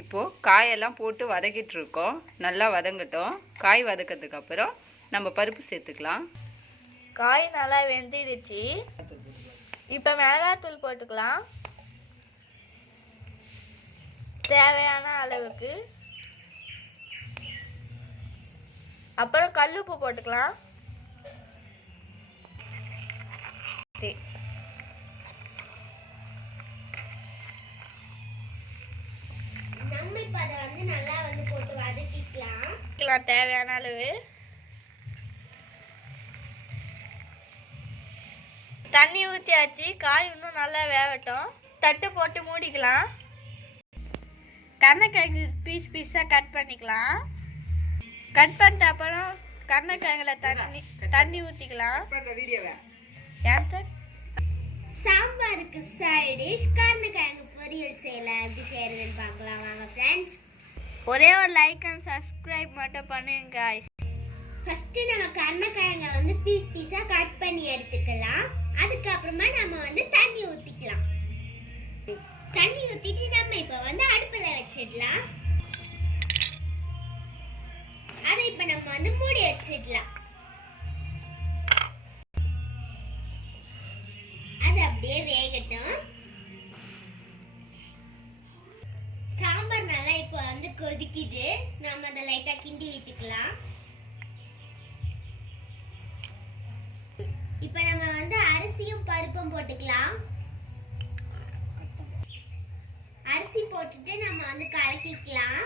இப்போது காயெல்லாம் போட்டு வதக்கிட்டு இருக்கோம். நல்லா வதங்கட்டும். காய் வதக்கிறதுக்கு அப்புறம் நம்ம பருப்பு சேர்த்துக்கலாம். காய் நல்லா வெந்துடுச்சு. இப்போ மிளகாத்தூள் போட்டுக்கலாம் தேவையான அளவுக்கு. அப்புறம் கல்லுப்பு போட்டுக்கலாம். நம்ம இப்போ அதை நல்லா போட்டு வதக்கிக்கலாம். தேவையான அளவு தண்ணி ஊற்றியாச்சு. காய் இன்னும் நல்லா வேகட்டும். தட்டு போட்டு மூடிக்கலாம். கருணைக்கிழங்கு பீஸ் பீஸாக கட் பண்ணிக்கலாம். கட் பண்ணிட்ட அப்புறம் கருணைக்கிழங்குல தண்ணி ஊற்றிக்கலாம். சாம்பாருக்கு சைட் டிஷ் கருணைக்கிழங்கு பொரியல் செய்யலாம். எப்படி செய்யறதுன்னு பார்க்கலாம் வாங்க ஃப்ரெண்ட்ஸ். ஒரே ஒரு லைக் அண்ட் சப்ஸ்கிரைப் மட்டும் பண்ணுங்க गाइस. ஃபர்ஸ்ட் நம்ம கருணைக்கிழங்கை பீஸ் பீஸா கட் பண்ணி எடுத்துக்கலாம். அதுக்கு அப்புறமா நம்ம தண்ணி ஊத்திக்கலாம். தண்ணி ஊத்திட்டு நம்ம இப்போ அடுப்புல வச்சிடலாம். அதை இப்போ நம்ம மூடி வச்சிடலாம். அது அப்படியே வேகட்டும். சாம்பார் நல்லா இப்போ கொதிக்குது. நாம அதை லைட்டா கிண்டி விட்டுக்கலாம். இப்போ நம்ம அரிசியும் பருப்பும் போட்டுக்கலாம். அரிசி போட்டுட்டு நம்ம கலக்கிக்கலாம்.